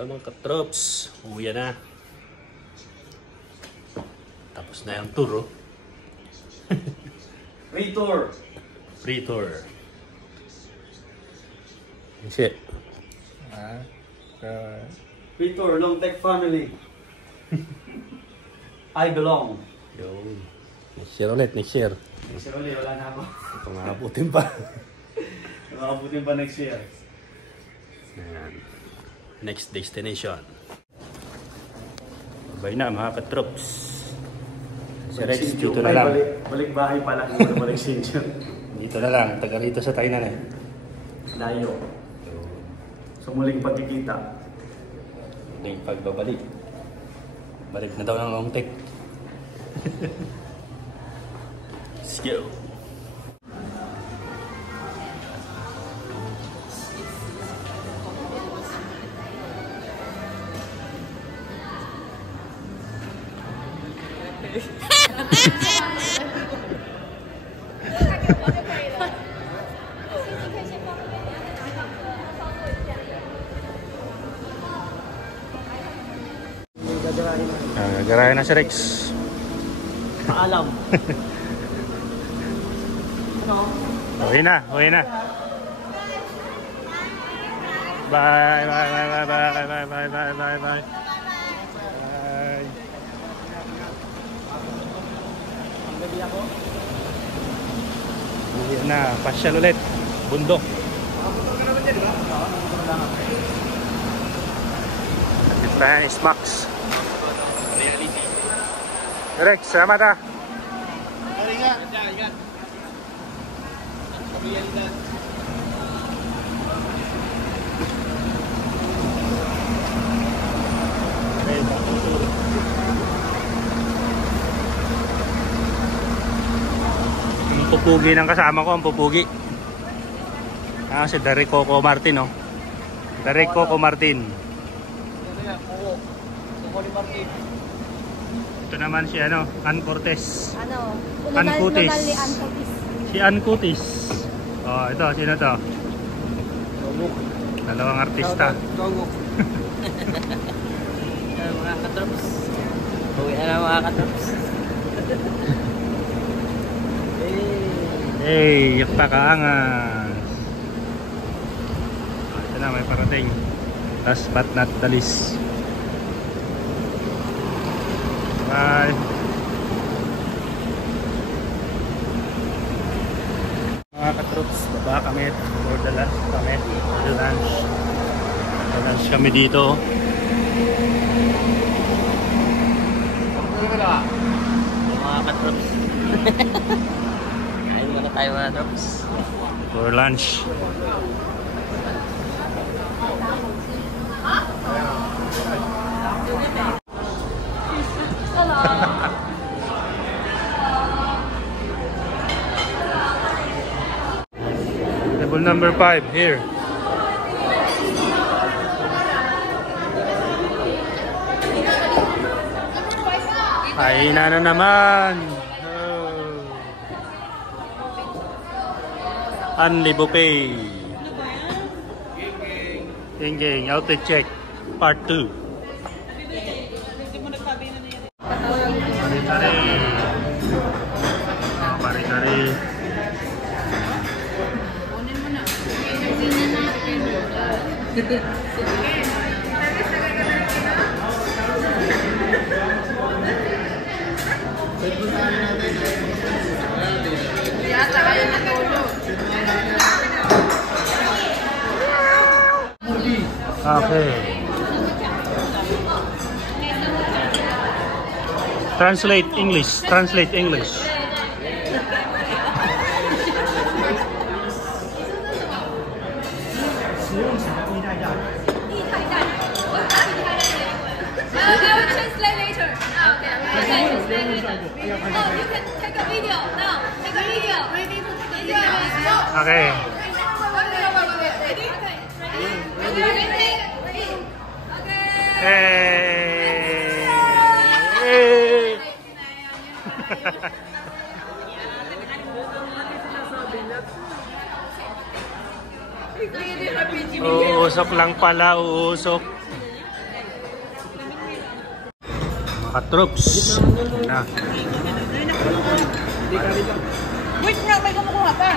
Ito mga katrops, uwi na. Tapos na yung tour, oh. Free tour. Free tour. Shit. Free tour, Long Tech family. I belong. Yung share ulit, next year. Next year ulit, wala na ako. Ito maabutin pa. Maabutin pa next year. Ayan. Next destination. Bye na mga katrops. Si Rex dito na lang. Balik bahay pala, hindi na balik Sinjo. Dito na lang, taga rito sa Tainan eh. Layo. So muling pagkikita. Muling pagbabalik. Balik na daw ng Long Tech. Let's go. Garayan na si Rex. Paalam. Ano? Uwi na, uwi na. Bye, bye, bye, bye, bye, bye, bye, bye, bye, bye. Bye. Gabi ako. Uwi na, pasyal ulit. Bundok. Ito is Max. Rex, salamat ah. Ang pupugi ng kasama ko, ang pupugi. Si Derek Coco Martin, oh. Derek Coco Martin. Ito naman si ano, Ann Cortez. Ano? Ann Cutis. Ann Cutis. Si Ann Cutis. Oh, ito, sino to? Dalawang artista. Mga katrops. Uwi na mga katrops. Hey, pakaangas. Ito na, may parating. Last but not the least. Bye. Mga katrops, baba kami for the lunch kami. For the lunch. For the lunch kami dito. Mga katrops. Kain muna tayo mga katrops. For lunch. Table number 5 here. Ay na naman. Unli buffet. Geng, auto check part 2. Pare-pare. Okay. Translate English. Translate English. Okay. Hey. Uusok lang pala, uusok. Katrops. Yan na. Wait nga, may kumukuha pa.